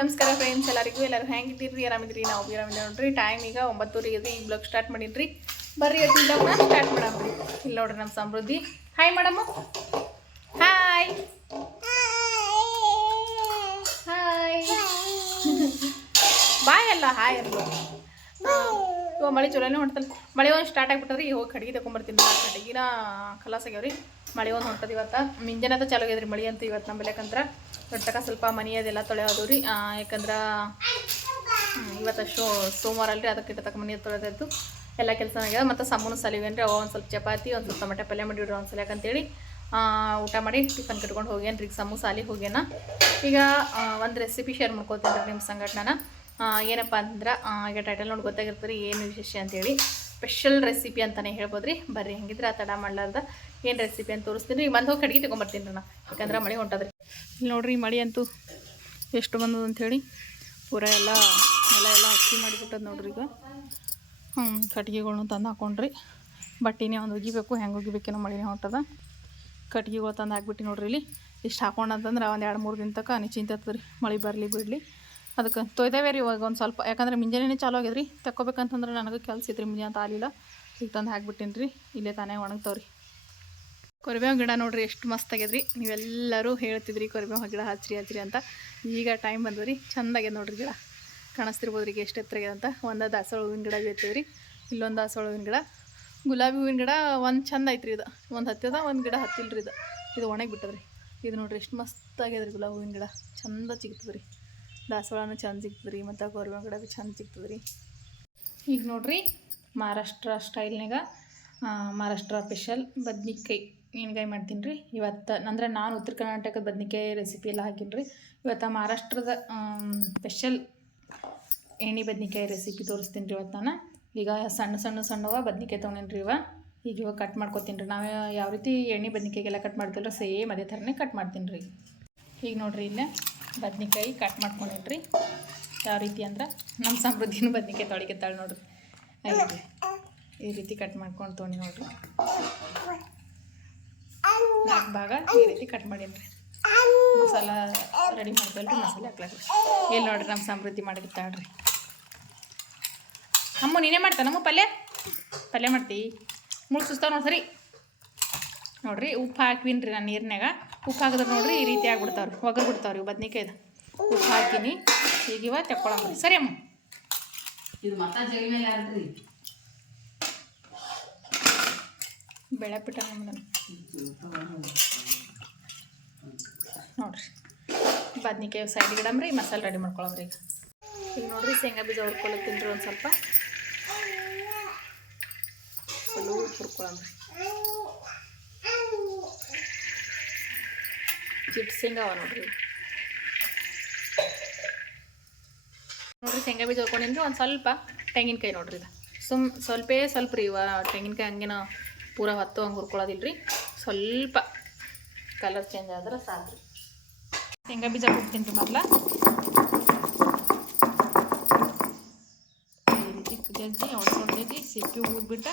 ನಮಸ್ಕಾರ ಫ್ರೆಂಡ್ಸ್ ಎಲ್ಲರಿಗೂ, ಎಲ್ಲರೂ ಹೆಂಗಿದ್ದೀರಿ? ಆರಾಮಿದ್ರಿ ನಾವು ಬಿ ಆರಾಮಿದ್ದೀವಿ ನೋಡ್ರಿ. ಟೈಮ್ ಈಗ ಒಂಬತ್ತೂರಿಗೆ ಇದೆ ಈ ಬ್ಲಾಗ್ ಸ್ಟಾರ್ಟ್ ಮಾಡಿದ್ರಿ ಬರ್ರಿ ಅದ್ರಿಂದ ಸ್ಟಾರ್ಟ್ ಮಾಡಮ್ರಿ ಇಲ್ಲಿ ನೋಡ್ರಿ ನಮ್ಮ Samruddhi. Hi madam hi hi bye ಅಲ್ಲ ಹಾಯ್ ಅಲ್ಲ ಇವಾಗ ಮಳೆ ಚಲೋನೇ ಮಾಡ್ತಲ್ಲ ಮಳೆ ಒಂದು ಸ್ಟಾರ್ಟ್ ಆಗ್ಬಿಟ್ಟದ್ರಿ. ಹೋಗಿ ಕಡೆಗೆ ತಗೊಂಬರ್ತೀನಿ ಕಡೆಗಿನ ಕಲಾಸ್ ಆಗ್ಯಾವ್ರಿ. ಮಳೆ ಒಂದು ಹೊಂಟದ ಇವತ್ತು. ಮುಂಜಾನೆ ಚಾಲು ಆಗ್ಯದ್ರಿ ಮಳೆ ಅಂತ ಇವತ್ತು ನಮ್ಮ ಯಾಕಂದ್ರೆ ದೊಡ್ಡಕ ಸ್ವಲ್ಪ ಮನೆ ಅದೆಲ್ಲ ತೊಳೆಯೋದು ರೀ. ಯಾಕಂದ್ರೆ ಇವತ್ತು ಶೋ ಸೋಮವಾರ ಅಲ್ರಿ, ಅದಕ್ಕೆ ಇಟ್ಟತಕ್ಕ ಮನೆ ತೊಳೆದಿದ್ದು. ಎಲ್ಲ ಕೆಲಸ ಆಗ್ಯದ. ಮತ್ತು ಸಮ್ಮನು ಸಲಿವೇನ್ರಿ ಅವ ಒಂದು ಸ್ವಲ್ಪ ಚಪಾತಿ, ಒಂದು ಸ್ವಲ್ಪ ಟೊಮೆಟೊ ಪಲ್ಯ ಮಾಡಿಡ್ರಿ ಒಂದು ಸಲ ಯಾಕಂತೇಳಿ ಊಟ ಮಾಡಿ ಟಿಫನ್ ಕಟ್ಕೊಂಡು ಹೋಗ್ಯಾನ ರೀ ಸಮೂ ಸಾಲಿ ಹೋಗ್ಯಾನ. ಈಗ ಒಂದು ರೆಸಿಪಿ ಶೇರ್ ಮಾಡ್ಕೋತೀನಿ ನಿಮ್ಮ ಸಂಘಟನೆನ. ಏನಪ್ಪ ಅಂದ್ರೆ ಈಗ ಟೈಟಲ್ ನೋಡಿ ಗೊತ್ತಾಗಿರ್ತದೆ ರೀ ಏನು ವಿಶೇಷ ಅಂತೇಳಿ. ಸ್ಪೆಷಲ್ ರೆಸಿಪಿ ಅಂತಲೇ ಹೇಳ್ಬೋದು ರೀ ಬರ್ರಿ, ಹೆಂಗಿದ್ರೆ ಆ ತಡ ಮಾಡ್ಲಾರ್ದ. ಏನು ರೆಸಿಪಿ ಅಂತ ತೋರಿಸ್ತೀನಿ. ರೀ ಬಂದು ಹೋಗಿ ಕಡೆಗೆ ತೊಗೊಂಬರ್ತೀನಿ ರೀ ನಾ ಯಾಕಂದ್ರೆ ಮಳೆ ಹೊಂಟದ್ರಿ ಇಲ್ಲಿ ನೋಡ್ರಿ ಮಳೆ ಅಂತೂ ಎಷ್ಟು ಬಂದದ ಅಂಥೇಳಿ ಪೂರ ಎಲ್ಲ ನೆಲ ಎಲ್ಲ ಹಚ್ಚಿ ಮಾಡಿಬಿಟ್ಟದ ನೋಡ್ರಿ ಈಗ. ಹ್ಞೂ ಕಟ್ಗೆಗಳ್ನು ತಂದು ಹಾಕೊಂಡ್ರಿ. ಬಟ್ಟಿನೇ ಒಂದು ಒಗಿಬೇಕು, ಹೆಂಗೆ ಒಗಿಬೇಕೇನೋ ಮಳಿನೇ ಹೊಂಟದ. ಕಟ್ಗೆಗಳು ತಂದು ಹಾಕ್ಬಿಟ್ಟು ನೋಡ್ರಿ ಇಲ್ಲಿ. ಇಷ್ಟು ಹಾಕೊಂಡಂತಂದ್ರೆ ಒಂದು ಎರಡು ಮೂರು ದಿನ ತನಕ ನಿಶ್ಚಿಂತ ರೀ ಮಳೆ ಬರಲಿ ಬಿಡಲಿ. ಅದಕ್ಕೆ ತೊಯ್ದೇವೆ ರೀ ಇವಾಗ ಒಂದು ಸ್ವಲ್ಪ. ಯಾಕಂದ್ರೆ ಮುಂಜಾನೆ ಚಾಲು ಆಗ್ಯದ ರೀ ತಕ್ಕೋಬೇಕಂತಂದ್ರೆ ನನಗೆ ಕೆಲಸ ಇದ್ರಿ ಮುಂಜಾನೆ ಅಂತ ಆಲಿಲ್ಲ ಈಗ ತಂದು ಹಾಕ್ಬಿಟ್ಟಿನಿ ರೀ ಇಲ್ಲೇ ತಾನೇ ಒಣಗ್ತಾವ್ರಿ. ಕೊರಿಬೇವು ಗಿಡ ನೋಡ್ರಿ, ಎಷ್ಟು ಮಸ್ತ್ ಆಗ್ಯದ್ರಿ. ನೀವೆಲ್ಲರೂ ಹೇಳ್ತಿದ್ರಿ ಕೊರಬೇವ ಗಿಡ ಹಚ್ಚಿರಿ ಹಚ್ಚಿರಿ ಅಂತ. ಈಗ ಟೈಮ್ ಬಂದ್ರಿ ಆಗ್ಯದ ನೋಡ್ರಿ ಗಿಡ. ಕಾಣಿಸ್ತಿರ್ಬೋದ್ರಿ ಈಗ ಎಷ್ಟು ಎತ್ತರ ಅಂತ. ಒಂದು ದಾಸವಾಳ ಹೂವಿನ ಗಿಡ ರೀ ಇಲ್ಲೊಂದು ದಾಸವಾಳ ಹೂವಿನ ಗಿಡ. ಗುಲಾಬಿ ಹೂವಿನ ಗಿಡ ಒಂದು ಚಂದ ಐತ್ರಿ ಇದು. ಒಂದು ಹತ್ತದ, ಒಂದು ಗಿಡ ಹತ್ತಿಲ್ರಿ ಇದು. ಇದು ಒಣಗಿ ಬಿಟ್ಟದ್ರಿ. ಇದು ನೋಡ್ರಿ ಎಷ್ಟು ಮಸ್ತ್ ಆಗ್ಯದ್ರಿ ಗುಲಾಬಿ ಹೂವಿನ ಗಿಡ. ಚಂದ ಸಿಗ್ತದ್ರಿ ದಾಸವಾಳನೂ ಚಂದ ಸಿಗ್ತದ್ರಿ ಮತ್ತು ಕೊರಬೇವ ಗಿಡ ಭೀ ಚಂದ ಸಿಗ್ತದ್ರಿ ಈಗ ನೋಡ್ರಿ, ಮಹಾರಾಷ್ಟ್ರ ಸ್ಟೈಲ್ನಾಗ ಮಹಾರಾಷ್ಟ್ರ ಸ್ಪೆಷಲ್ ಬದ್ನಿಕಾಯಿ. ಎಣ್ಗಾಯಿ ಮಾಡ್ತೀನಿ ರೀ. ಇವತ್ತು ಅಂದ್ರೆ ನಾನು ಉತ್ತರ ಕರ್ನಾಟಕದ ಬದ್ನಿಕಾಯಿ ರೆಸಿಪಿ ಎಲ್ಲ ಹಾಕಿನಿ ರೀ. ಇವತ್ತು ಮಹಾರಾಷ್ಟ್ರದ ಸ್ಪೆಷಲ್ ಎಣ್ಣೆ ಬದ್ನಿಕಾಯಿ ರೆಸಿಪಿ ತೋರಿಸ್ತೀನಿ ರೀ ಇವತ್ತು ನಾನು. ಈಗ ಸಣ್ಣ ಸಣ್ಣ ಸಣ್ಣವ ಬದ್ನಿಕಾಯಿ ತೊಗೊಂಡೇನಿ ರೀ ಇವ. ಈಗ ಇವಾಗ ಕಟ್ ಮಾಡ್ಕೊತೀನಿ ರೀ. ನಾವು ಯಾವ ರೀತಿ ಎಣ್ಣೆ ಬದ್ನಿಕಾಯಿಗೆಲ್ಲ ಕಟ್ ಮಾಡ್ತಿಲ್ಲ ಸೇಮ್ ಅದೇ ಥರನೇ ಕಟ್ ಮಾಡ್ತೀನಿ ರೀ. ಈಗ ನೋಡಿರಿ ಇಲ್ಲೇ ಬದ್ನಿಕಾಯಿ ಕಟ್ ಮಾಡ್ಕೊಂಡೇನಿ ರೀ. ಯಾವ ರೀತಿ ಅಂದ್ರೆ ನಮ್ಮ ಸಮೃದ್ಧಿನೂ ಬದ್ನಿಕಾಯಿ ತೊಳಿಗೆತ್ತಾಳೆ ನೋಡ್ರಿ. ಈ ರೀತಿ ಕಟ್ ಮಾಡ್ಕೊಂಡು ತೊಗೊಂಡು ನೋಡ್ರಿ. ನಾಲ್ಕು ಭಾಗ ಈ ರೀತಿ ಕಟ್ ಮಾಡೀನಿ ಮಸಾಲ ರೆಡಿ ಮಾಡ್ತೇವೆ ರೀ ಮಸಾಲೆ ಹಾಕ್ಲಾಕ್ರಿ ಎಲ್ಲಿ ನೋಡ್ರಿ ನಮ್ಮ ಸಮೃದ್ಧಿ ಮಾಡಿರ್ತಾಳ್ರಿ ಅಮ್ಮ ನೀನೇ ಮಾಡ್ತಾ ನಮ್ಮ ಪಲ್ಯ? ಪಲ್ಯ ಮಾಡ್ತಿ? ಮುಳು ಸುಸ್ತಾವ ನೋಡಿ ಸರಿ. ನೋಡ್ರಿ ಉಪ್ಪು ಹಾಕ್ವಿನ್ರಿ ರೀ ನಾನು ನೀರಿನಾಗ ಉಪ್ಪು ಹಾಕಿದ್ರೆ ನೋಡ್ರಿ ಈ ರೀತಿ ಆಗ್ಬಿಡ್ತಾವ್ರಿ ಒಗರ್ ಬಿಡ್ತಾವ್ರಿ ಬದ್ನಿಕಾಯ್ದು. ಉಪ್ಪು ಹಾಕಿನಿ ಈಗ ಇವ ಸರಿ ಅಮ್ಮ. ಇದು ಬೆಳೆ ಬಿಟ್ಟ ನಮ್ದು ನೋಡ್ರಿ. ಬದ್ನಿಕಾಯಿ ಸೈಡ್ ಇಡಮ್ರಿ ಮಸಾಲೆ ರೆಡಿ ಮಾಡ್ಕೊಳಮ್ರಿ ಈಗ. ಈಗ ನೋಡ್ರಿ ಶೇಂಗಾ ಬೀಜ ಹುರ್ಕೊಳತ್ತೀನಿ ರೀ ಒಂದು ಸ್ವಲ್ಪ. ಸ್ವಲ್ಪ ಹುರ್ಕೊಳಮ್ರಿ ಚಿಟ್ ಶೇಂಗಾ ಅವ ನೋಡ್ರಿ ನೋಡ್ರಿ ಶೇಂಗಾ ಬೀಜ ಹುರ್ಕೊಂಡಿನ್ರಿ, ಒಂದು ಸ್ವಲ್ಪ ತೆಂಗಿನಕಾಯಿ ನೋಡ್ರಿ ಇದು ಸುಮ್, ಸ್ವಲ್ಪೇ ಸ್ವಲ್ಪ ರೀ ಇವ ತೆಂಗಿನಕಾಯಿ ಹಂಗೇನ ಪೂರ ಹೊತ್ತು ಹಂಗೆ ಹುರ್ಕೊಳ್ಳೋದಿಲ್ಲ ರೀ ಸ್ವಲ್ಪ ಕಲರ್ ಚೇಂಜ್ ಆದ್ರೆ ಸಾಕು. ಶೇಂಗಾ ಬೀಜ ಕೊಡ್ತೀನಿ ರೀ ಮೊದಲ. ಈ ರೀತಿ ಜಜ್ಜಿ ಜಜ್ಜಿ ಸಿಪ್ಪಿ ಊದ್ಬಿಟ್ಟು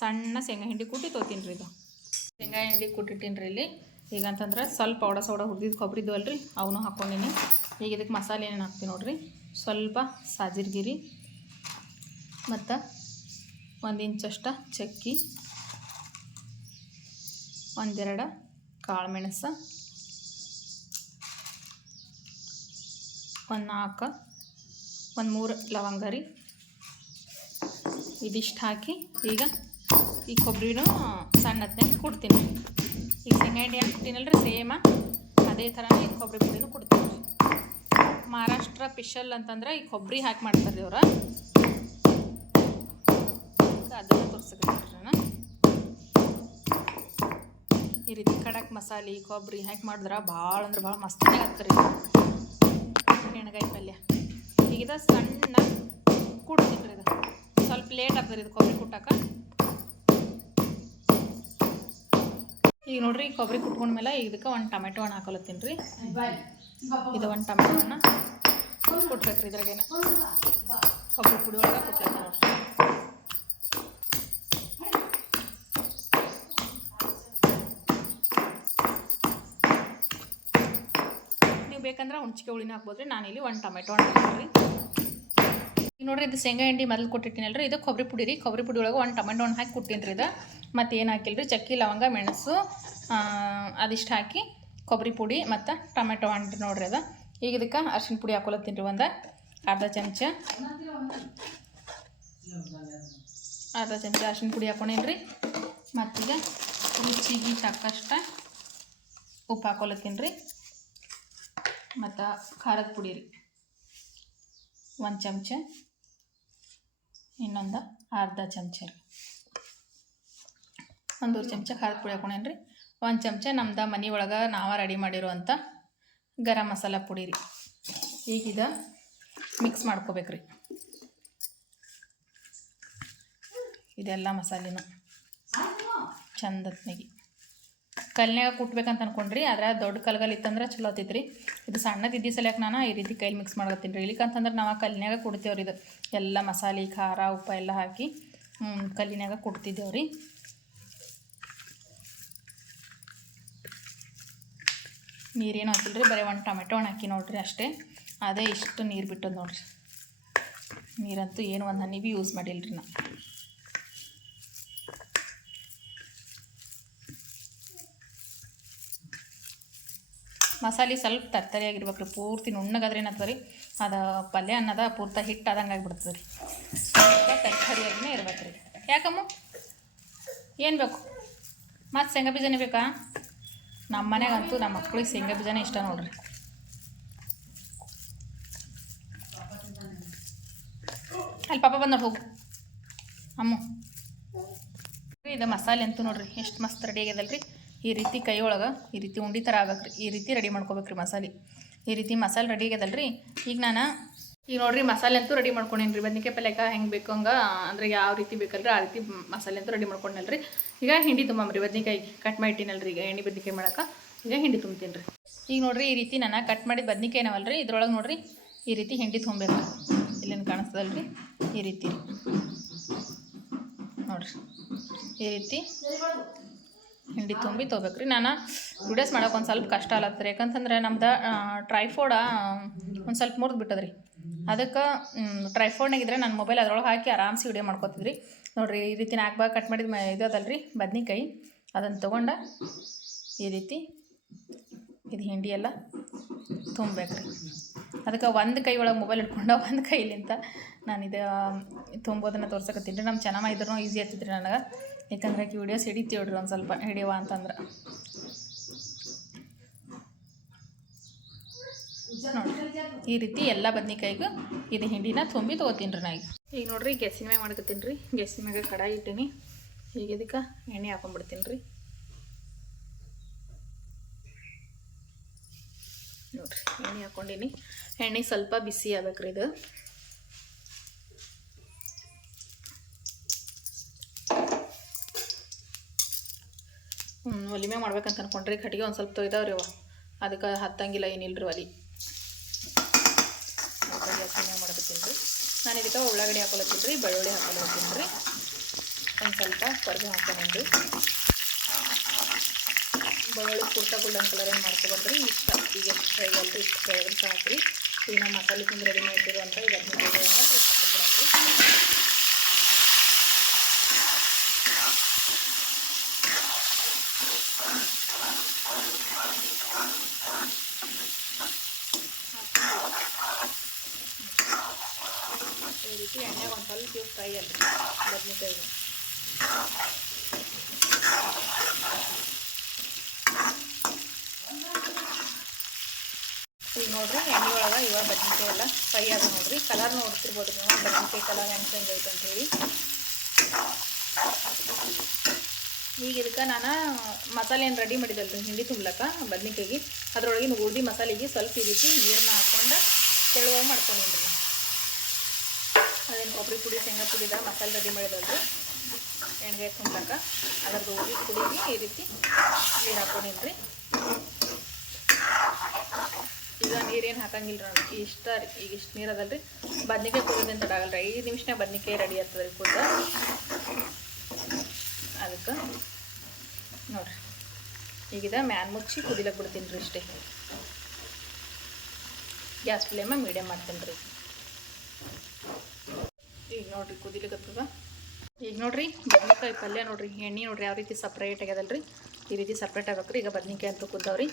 ಸಣ್ಣ ಶೇಂಗಾ ಹಿಂಡಿ ಕುಟ್ಟಿ ತೊತೀನಿ ರೀ ಇದು. ಶೇಂಗಾ ಹಿಂಡಿ ಕುಟ್ಟಿಟ್ಟಿನಿ ರೀ ಇಲ್ಲಿ. ಈಗ ಅಂತಂದ್ರೆ ಸ್ವಲ್ಪ ಒಡ ಸೌಡ ಹುರಿದಿದ್ದು ಇದ್ವಲ್ಲ ರೀ ಅವನು ಹಾಕ್ಕೊಂಡಿನಿ ಈಗ ಇದಕ್ಕೆ ಮಸಾಲೆ ಏನೇನು ಹಾಕ್ತೀನಿ ನೋಡಿರಿ. ಸ್ವಲ್ಪ ಸಾಜಿರ್ಗಿರಿ ಮತ್ತು ಒಂದು ಇಂಚಷ್ಟ ಚಕ್ಕಿ ಒಂದೆರಡು ಕಾಳುಮೆಣಸು, ಒಂದು ನಾಲ್ಕು, ಒಂದು ಮೂರು ಲವಂಗ ರೀ ಇದಿಷ್ಟು ಹಾಕಿ ಈಗ ಈ ಕೊಬ್ಬರಿನೂ ಸಣ್ಣ ಹೊತ್ನಾಗ ಕೊಡ್ತೀನಿ. ಈಗ ಶೇಂಗಾ ಎಣ್ಣೆ ರೀ ಸೇಮ. ಅದೇ ಥರನೇ ಈ ಕೊಬ್ಬರಿ ಪುಡಿನೂ ಕೊಡ್ತೀನಿ. ಮಹಾರಾಷ್ಟ್ರ ಪಿಶಲ್ ಅಂತಂದ್ರೆ ಈ ಕೊಬ್ಬರಿ ಹಾಕಿ ಮಾಡ್ತಾರೆ ರೀ ಅವ್ರು ಅದನ್ನು ತೋರ್ಸಕತ್ತೀನಿ ಈ ರೀತಿ ಕಡಕ್ ಮಸಾಲೆ ಕೊಬ್ಬರಿ ಹಾಕಿ ಮಾಡಿದ್ರೆ ಭಾಳ ಅಂದ್ರೆ ಭಾಳ ಮಸ್ತಾಗಿ ಆಗ್ತಾರೆ ಎಣ್ಗಾಯಿ ಪಲ್ಯ. ಈಗ ಸಣ್ಣ ಕುಡ್ತೀನಿ ರೀ ಇದು. ಸ್ವಲ್ಪ ಲೇಟ್ ಆಗ್ತದೆ ಇದು ಕೊಬ್ಬರಿ ಕುಟ್ಟಾಕ. ಈಗ ನೋಡ್ರಿ ಕೊಬ್ಬರಿ ಕುಟ್ಕೊಂಡ್ಮೇಲೆ ಇದಕ್ಕೆ ಒಂದು ಟೊಮೆಟೊ ಹಣ್ಣು ಹಾಕೊಲತ್ತೀನಿ ರೀ. ಇದು ಒಂದು ಟೊಮೆಟೊ ಹಣ್ಣು ಕುಟ್ಬೇಕ್ರಿ ಇದ್ರಾಗೇನ. ಕೊಬ್ಬರಿ ಪುಡಿ ಒಳಗೆ ಕುಟ್ಲತ್ತೀನಿ ನೋಡ್ರಿ. ಬೇಕಂದ್ರೆ ಹುಣ್ಚಿಕೆ ಹುಳಿನ ಹಾಕ್ಬೋದ್ರಿ. ನಾನಿಲ್ಲಿ ಒಂದು ಟೊಮೆಟೊ ಹಾಕ್ತೀನಿ. ಈಗ ನೋಡ್ರಿ, ಇದು ಶೇಂಗಾ ಹಿಂಡಿ ಮೊದಲು ಕೊಟ್ಟಿರ್ತೀನಲ್ರಿ ಇದು ಕೊಬ್ಬರಿ ಪುಡಿ ರೀ. ಕೊಬ್ಬರಿ ಪುಡಿ ಒಳಗೆ ಒಂದು ಟೊಮೆಟೊ ಹಣ್ಣು ಹಾಕಿ ಕುಟ್ಟಿನ್ರಿ ಇದು. ಮತ್ತು ಏನು ಹಾಕಿಲ್ಲ ರೀ ಚಕ್ಕಿ ಲವಂಗ, ಮೆಣಸು ಅದಿಷ್ಟು ಹಾಕಿ ಕೊಬ್ಬರಿ ಪುಡಿ ಮತ್ತು ಟೊಮೆಟೊ ಹಣ್ಣು ನೋಡ್ರಿ ಅದು ಈಗ ಇದಕ್ಕೆ ಅರ್ಶಿನ ಪುಡಿ ಹಾಕೊಳತ್ತೀನಿ ರೀ ಒಂದು ಅರ್ಧ ಚಮಚ. ಅರ್ಧ ಚಮಚ ಅರ್ಶಿನ ಪುಡಿ ಹಾಕೊಂಡೇನ್ರಿ ಮತ್ತೀಗ ರುಚಿಗೆ ತಕ್ಕಷ್ಟ ಉಪ್ಪು ಹಾಕೊಳತ್ತೀನಿ ರೀ ಮತ್ತು ಖಾರದ ಪುಡಿ ರೀ. ಒಂದು ಚಮಚ, ಇನ್ನೊಂದು ಅರ್ಧ ಚಮಚ ರೀ. ಒಂದೂರು ಚಮಚ ಖಾರದ ಪುಡಿ ಹಾಕೊಂಡೇನ್ರಿ ಒಂದು ಚಮಚ ನಮ್ದು ಮನೆ ಒಳಗೆ ನಾವು ರೆಡಿ ಮಾಡಿರುವಂಥ ಗರಂ ಮಸಾಲ ಪುಡಿ ರೀ. ಈಗಿದ ಮಿಕ್ಸ್ ಮಾಡ್ಕೋಬೇಕು ರೀ ಇದೆಲ್ಲ ಮಸಾಲೆನೂ ಚಂದತ್ನಾಗಿ ಕಲ್ನ್ಯಾಗ ಕುಟ್ಬೇಕಂತ ಅನ್ಕೊಂಡ್ರಿ, ಆದ್ರೆ ದೊಡ್ಡ ಕಲ್ಗಲ್ ಇತ್ತಂದ್ರೆ ಚಲೋ ಆತೈತ್ರಿ. ಇದು ಸಣ್ಣದು ಇದ್ದಿ ಸಲ್ಯಾಕ ನಾನು ಈ ರೀತಿ ಕೈಲಿ ಮಿಕ್ಸ್ ಮಾಡ್ಲತ್ತೀನಿ ರೀ. ಇಲ್ಲಿಕಂತಂದ್ರೆ ನಾವು ಕಲ್ನ್ಯಾಗ ಕುಡ್ತೇವ್ರಿ ಇದು. ಎಲ್ಲ ಮಸಾಲೆ, ಖಾರ, ಉಪ್ಪು ಎಲ್ಲ ಹಾಕಿ ಕಲ್ಲಿನಾಗ ಕುಡ್ತಿದ್ದೇವ್ರಿ ನೀರೇನು ಹಾಕಿಲ್ಲ ರೀ ಬರೀ ಒಂದು ಟೊಮೆಟೊ ಹಣ್ಣು ಹಾಕಿ ನೋಡ್ರಿ ಅಷ್ಟೇ. ಅದೇ ಇಷ್ಟು ನೀರು ಬಿಟ್ಟದ್ದು ನೋಡ್ರಿ. ನೀರಂತೂ ಏನು ಒಂದು ಹನಿ ಭೀ ಯೂಸ್ ಮಾಡಿಲ್ಲ ರೀ ನಾ ಮಸಾಲೆ ಸ್ವಲ್ಪ ತರ್ತರಿಯಾಗಿರ್ಬೇಕು ರೀ ಪೂರ್ತಿ ನುಣ್ಣಗಾದ್ರೆ ಏನಾಗ್ತದೆ ರೀ ಅದು ಪಲ್ಯ ಅನ್ನದ ಪೂರ್ತಿ ಹಿಟ್ಟು ಆದಂಗೆ ಆಗಿಬಿಡ್ತದೆ ರೀ ಸ್ವಲ್ಪ ತರ್ತರಿಯಾಗಿನೇ ಇರ್ಬೇಕು ರೀ ಯಾಕಮ್ಮ? ಏನು ಬೇಕು? ಮತ್ತು ಶೇಂಗಾ ಬೀಜನೇ ಬೇಕಾ? ನಮ್ಮ ಮನೆಗಂತೂ ನಮ್ಮ ಮಕ್ಳಿಗೆ ಶೇಂಗಾ ಬೀಜನೇ ಇಷ್ಟ ನೋಡ್ರಿ. ಅಲ್ಲಿ ಪಾಪ ಬಂದ್ ಹೋಗು. ಅಮ್ಮ. ಇದು ಮಸಾಲೆ ಅಂತೂ ನೋಡ್ರಿ, ಎಷ್ಟು ಮಸ್ತ್ ರೆಡಿ ಆಗ್ಯದಲ್ರಿ. ಈ ರೀತಿ ಕೈ ಒಳಗೆ ಈ ರೀತಿ ಉಂಡಿ ಥರ ಆಗಕ್ಕೆ ಈ ರೀತಿ ರೆಡಿ ಮಾಡ್ಕೋಬೇಕ್ರಿ ಮಸಾಲೆ. ಈ ರೀತಿ ಮಸಾಲೆ ರೆಡಿ ಆಗ್ಯದಲ್ರಿ ಈಗ ನಾನು ಈಗ ನೋಡಿರಿ ಮಸಾಲೆ ಅಂತೂ ರೆಡಿ ಮಾಡ್ಕೊಂಡೇನಿ ರೀ ಬದ್ನಿಕಾಯಿ ಪಲ್ಯಕ್ಕೆ ಹೆಂಗೆ ಬೇಕು ಹಂಗೆ, ಅಂದ್ರೆ ಯಾವ ರೀತಿ ಬೇಕಲ್ರಿ ಆ ರೀತಿ ಮಸಾಲೆ ಅಂತೂ ರೆಡಿ ಮಾಡ್ಕೊಂಡಲ್ರಿ ಈಗ ಹಿಂಡಿ ತುಂಬಂಬ್ರಿ ಬದ್ನಿಕಾಯಿ ಕಟ್ ಮಾಡಿಟ್ಟಿನಲ್ರಿ ಈಗ ಎಣ್ಣೆ ಬದ್ನಿಕಾಯಿ ಮಾಡೋಕೆ. ಈಗ ಹಿಂಡಿ ತುಂಬ್ತೀನಿ ರೀ ಈಗ ನೋಡ್ರಿ ಈ ರೀತಿ ನಾನು ಕಟ್ ಮಾಡಿ ಬದ್ನಿಕಾಯಿ ನಾವಲ್ರಿ ಇದ್ರೊಳಗೆ ನೋಡಿರಿ ಈ ರೀತಿ ಹಿಂಡಿ ತುಂಬಬೇಕು ಇಲ್ಲೇನು ಕಾಣಿಸ್ತದಲ್ರಿ? ಈ ರೀತಿ. ನೋಡ್ರಿ. ಈ ರೀತಿ ಹಿಂಡಿ ತುಂಬಿ ತೊಗೋಬೇಕ್ರಿ. ನಾನು ವಿಡಿಯೋಸ್ ಮಾಡೋಕೆ ಒಂದು ಸ್ವಲ್ಪ ಕಷ್ಟ ಆಲತ್ತೆ ರೀ ಯಾಕಂತಂದ್ರೆ ನಮ್ದು ಟ್ರೈಫೋಡ ಒಂದು ಸ್ವಲ್ಪ ಮುರಿದು ಬಿಟ್ಟದ್ರಿ. ಅದಕ್ಕೆ ಟ್ರೈಫೋಡ್ನಾಗ ಇದ್ರೆ ನನ್ನ ಮೊಬೈಲ್ ಅದ್ರೊಳಗೆ ಹಾಕಿ ಆರಾಮ್ಸಿ ವಿಡಿಯೋ ಮಾಡ್ಕೋತಿದ್ರಿ. ನೋಡಿರಿ, ಈ ರೀತಿ ನಾಲ್ಕು ಭಾಗ ಕಟ್ ಮಾಡಿದ ಇದು ಅದಲ್ರಿ, ಬದ್ನಿಕಾಯಿ. ಅದನ್ನು ತೊಗೊಂಡ ಈ ರೀತಿ ಇದು ಹಿಂಡಿ ಎಲ್ಲ ತುಂಬಬೇಕ್ರಿ. ಅದಕ್ಕೆ ಒಂದು ಕೈ ಒಳಗೆ ಮೊಬೈಲ್ ಇಟ್ಕೊಂಡು ಒಂದು ಕೈಲಿಂತ ನಾನು ಇದು ತುಂಬೋದನ್ನು ತೋರ್ಸಕತ್ತೀನಿ. ರೀ ನಮ್ಮ ಚೆನ್ನಾಗಿ ಇದ್ರೂ ಈಸಿ ಆಗ್ತಿದ್ರಿ ನನಗೆ. ಯಾಕಂದ್ರೆ ಆಕಿ ವಿಡಿಯೋಸ್ ಹಿಡಿತೀವ್ರಿ ಒಂದು ಸ್ವಲ್ಪ ಹಿಡಿಯವ ಅಂತಂದ್ರೆ. ಈ ರೀತಿ ಎಲ್ಲ ಬದ್ನಿಕಾಯಿಗೂ ಇದು ಹಿಂಡಿನ ತುಂಬಿ ತೊಗೋತೀನಿ ರೀ ನಾ ಈಗ ಈಗ ನೋಡ್ರಿ ಗ್ಯಾಸಿನ ಮ್ಯಾಗ ಮಾಡ್ಕೊತೀನಿ ರೀ ಗ್ಯಾಸಿನ ಮ್ಯಾಗ ಕಡಾಯಿ ಇಟ್ಟೀನಿ. ಈಗ ಇದಕ್ಕೆ ಎಣ್ಣೆ ಹಾಕೊಂಡ್ಬಿಡ್ತೀನಿ ರೀ ನೋಡ್ರಿ, ಎಣ್ಣೆ ಹಾಕೊಂಡಿನಿ. ಎಣ್ಣೆ ಸ್ವಲ್ಪ ಬಿಸಿ ಆಗ್ಬೇಕ್ರಿ ಇದು. ಹ್ಞೂ ಒಲಿಮೆ ಮಾಡ್ಬೇಕಂತ ಅನ್ಕೊಂಡ್ರಿ, ಕಟ್ಟಿಗೆ ಒಂದು ಸ್ವಲ್ಪ ತೊಯ್ದಾವ್ರಿ ಅವ ಅದಕ್ಕೆ ಹತ್ತಂಗಿಲ್ಲ, ಏನಿಲ್ರಿ ಒಲಿ. ಗ್ಯಾಸ್ ಮ್ಯಾಗ ಮಾಡ್ಕೊತೀನಿ ರೀ ನಾನು ಇದಕ್ಕೆ ಉಳ್ಳಾಗಡ್ಡಿ ಹಾಕೊಳತ್ತೀನಿ ರೀ ಬೆಳ್ಳುಳ್ಳಿ ಹಾಕೊಳತ್ತೀನಿ ರೀ ಒಂದು ಸ್ವಲ್ಪ ಕೊರಗೆ ಹಾಕೊಂಡ್ರಿ ರೀ ಬೆಳ್ಳುಳ್ಳಿ ಕುರ್ತಾ ಗುಲ್ಡನ್ ಕಲರ್ ಏನು ಮಾಡ್ಕೊಬಾರ್ದ್ರಿ, ಇಷ್ಟ. ಈಗ ಫ್ರೈ ಅಲ್ರಿ ಇಷ್ಟು ಫ್ರೈ ಅಂತ ಸಾಕು ರೀ ಈಗ ನಾವು ಮಸಾಲೆ ತಿಂದು ರೆಡಿ ಮಾಡ್ತೀವಿ ಅಂತ ಹದಿನೈದು ಎಣ್ಣೆ ಒಂದು ಸ್ವಲ್ಪ ಇವು ಫ್ರೈ ಅಲ್ಲ ಬದ್ನಿಕಾಯಿಗೆ ಈಗ ನೋಡ್ರಿ ಎಣ್ಣೆ ಒಳಗೆ ಇವಾಗ ಬದನೆಕಾಯಿ ಎಲ್ಲ ಫ್ರೈ ಆದ ನೋಡ್ರಿ. ಕಲರ್ ನೋಡ್ತಿರ್ಬೋದು ನೀವು, ಬದ್ನೆಕಾಯಿ ಕಲರ್ ಹೆಂಗೆ ಚೇಂಜ್ ಐತೆ ಅಂತೇಳಿ ಈಗ ಇದಕ್ಕೆ ನಾನು ಮಸಾಲೆ ಏನು ರೆಡಿ ಮಾಡಿದಲ್ರಿ, ಹಿಂಡಿ ತುಂಬಲಕ್ಕ ಬದ್ನಿಕಾಯಿಗೆ. ಅದ್ರೊಳಗಿನ ಉಳ್ದಿ ಮಸಾಲೆಗೆ ಸ್ವಲ್ಪ ಈ ರೀತಿ ನೀರನ್ನ ಹಾಕ್ಕೊಂಡು ತೆಳುವಾಗಿ ಮಾಡ್ಕೊಂಡಿನಿ ಅದೇನು ಕೊಬ್ಬರಿ ಪುಡಿ, ಶೇಂಗಾ ಪುಡಿದ ಮಸಾಲೆ ರೆಡಿ ಮಾಡಿದಲ್ರಿ ಎಣ್ಣೆ ತುಂಬ್ಲಕ್ಕ. ಅದ್ರದ್ದು ಉಳ್ದಿ ಪುಡಿ ಈ ರೀತಿ ನೀರು ಹಾಕೊಂಡಿನ್ರಿ ರೀ ಈಗ ನೀರೇನು ಹಾಕಂಗಿಲ್ಲ ನಾನು ಇಷ್ಟ ರೀ. ಈಗ ಇಷ್ಟು ನೀರು ಅದಲ್ರಿ. ಬದ್ನಿಕಾಯಿ ಕುದಿಯೋದಿಂದ ತಡಾಗಲ್ಲ ರೀ ಐದು ನಿಮಿಷನಾಗ ಬದ್ನಿಕಾಯಿ ರೆಡಿ ಆಗ್ತದೆ ರೀ ಕುದ್ದ ಅದಕ್ಕೆ ನೋಡ್ರಿ. ಈಗಿದ ಮ್ಯಾನ್ ಮುಚ್ಚಿ ಕುದಿಲಕ್ಕೆ ಬಿಡ್ತೀನಿ ರೀ ಇಷ್ಟೇ. ಗ್ಯಾಸ್ ಫ್ಲೇಮ ಮೀಡಿಯಮ್ ಮಾಡ್ತೀನಿ ರೀ ಈಗ ನೋಡ್ರಿ, ಕುದಿಲಿಕತ್ತದ. ಈಗ ನೋಡ್ರಿ, ಬದ್ನಿಕಾಯಿ ಪಲ್ಯ ನೋಡ್ರಿ, ಎಣ್ಣೆ ನೋಡ್ರಿ, ಯಾವ ರೀತಿ ಸಪ್ರೇಟ್ ಆಗ್ಯದಲ್ರಿ? ಈ ರೀತಿ ಸಪ್ರೇಟ್ ಆಗ್ಬೇಕ್ರಿ. ಈಗ ಬದ್ನಿಕಾಯಿ ಅಂತ ಕುದ್ದವ್ರಿ.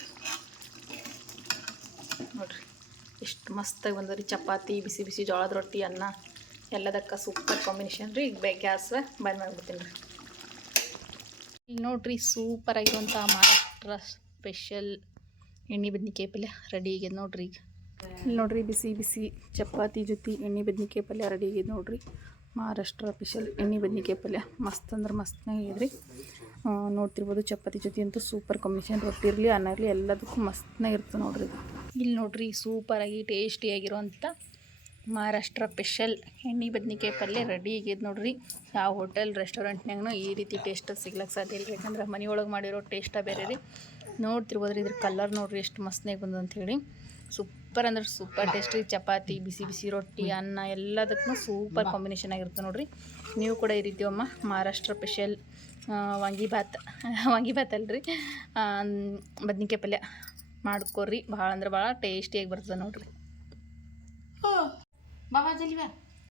ನೋಡ್ರಿ, ಎಷ್ಟು ಮಸ್ತಾಗಿ ಬಂದವ್ರಿ ಚಪಾತಿ, ಬಿಸಿ ಬಿಸಿ ಜೋಳದ ರೊಟ್ಟಿ, ಅನ್ನ, ಎಲ್ಲದಕ್ಕೆ ಸೂಪರ್ ಕಾಂಬಿನೇಷನ್ ರೀ. ಈಗ ಬೇ ಗ್ಯಾಸ್ ಬಂದ್ ಮಾಡಿಬಿಡ್ತೀನಿ ರೀ. ಈಗ ನೋಡ್ರಿ ಸೂಪರ್ ಆಗಿರುವಂಥ ಮಹಾರಾಷ್ಟ್ರ ಸ್ಪೆಷಲ್ ಎಣ್ಣೆ ಬದ್ನಿಕಾಯಿ ಪಲ್ಯ ರೆಡಿ ಆಗ್ಯದ ನೋಡ್ರಿ ಈಗ. ಇಲ್ಲಿ ನೋಡ್ರಿ, ಬಿಸಿ ಬಿಸಿ ಚಪಾತಿ ಜೊತೆ ಎಣ್ಣೆ ಬದ್ನಿಕಾಯಿ ಪಲ್ಯ ರೆಡಿ ಆಗಿದೆ ನೋಡ್ರಿ. ಮಹಾರಾಷ್ಟ್ರ ಸ್ಪೆಷಲ್ ಎಣ್ಣೆ ಬದ್ನಿಕಾಯಿ ಪಲ್ಯ. ಮಸ್ತ್ ಅಂದ್ರೆ ಮಸ್ತ್ನಾಗ ಇದ್ರಿ ನೋಡ್ತಿರ್ಬೋದು ಚಪಾತಿ ಜೊತೆ ಅಂತೂ ಸೂಪರ್ ಕಾಂಬಿನೇಷನ್ ರೊಟ್ಟಿ ಇರಲಿ, ಅನ್ನ ಇರಲಿ, ಎಲ್ಲದಕ್ಕೂ ಮಸ್ತ್ನಾಗ ಇರ್ತದೆ ನೋಡ್ರಿ ಇಲ್ಲಿ ನೋಡ್ರಿ ಸೂಪರಾಗಿ ಟೇಸ್ಟಿಯಾಗಿರುವಂಥ ಮಹಾರಾಷ್ಟ್ರ ಸ್ಪೆಷಲ್ ಎಣ್ಣೆ ಬದ್ನಿಕಾಯಿ ಪಲ್ಯ ರೆಡಿ ಆಗಿದೆ ನೋಡ್ರಿ. ಯಾವ ಹೋಟೆಲ್ ರೆಸ್ಟೋರೆಂಟ್ನಾಗೂ ಈ ರೀತಿ ಟೇಸ್ಟ್ ಸಿಗ್ಲಕ್ಕೆ ಸಾಧ್ಯ ಇಲ್ಲ. ಯಾಕಂದ್ರೆ ಮನೆಯೊಳಗೆ ಮಾಡಿರೋ ಟೇಸ್ಟ ಬೇರೆ ರೀ. ನೋಡ್ತಿರ್ಬೋದ್ರಿ ಇದ್ರ ಕಲರ್ ನೋಡ್ರಿ ಎಷ್ಟು ಮಸ್ತ್ನಾಗ ಬಂದು ಹೇಳಿ. ಸೂಪರ್ ಅಂದ್ರೆ ಸೂಪರ್ ಟೇಸ್ಟಿ ಚಪಾತಿ, ಬಿಸಿ ಬಿಸಿ ರೊಟ್ಟಿ, ಅನ್ನ ಎಲ್ಲದಕ್ಕೂ ಸೂಪರ್ ಕಾಂಬಿನೇಷನ್ ಆಗಿರುತ್ತೆ ನೋಡ್ರಿ. ನೀವು ಕೂಡ ಈ ರೀತಿ ಅಮ್ಮ ಮಹಾರಾಷ್ಟ್ರ ಸ್ಪೆಷಲ್ ವಾಂಗಿಭಾತ್ ವಾಂಗಿಭಾತ್ ಅಲ್ರಿ. ಬದ್ನಿಕಾಯಿ ಪಲ್ಯ ಮಾಡ್ಕೊರಿ. ಭಾಳ ಅಂದ್ರೆ ಭಾಳ ಟೇಸ್ಟಿಯಾಗಿ ಬರ್ತದೆ ನೋಡ್ರಿ.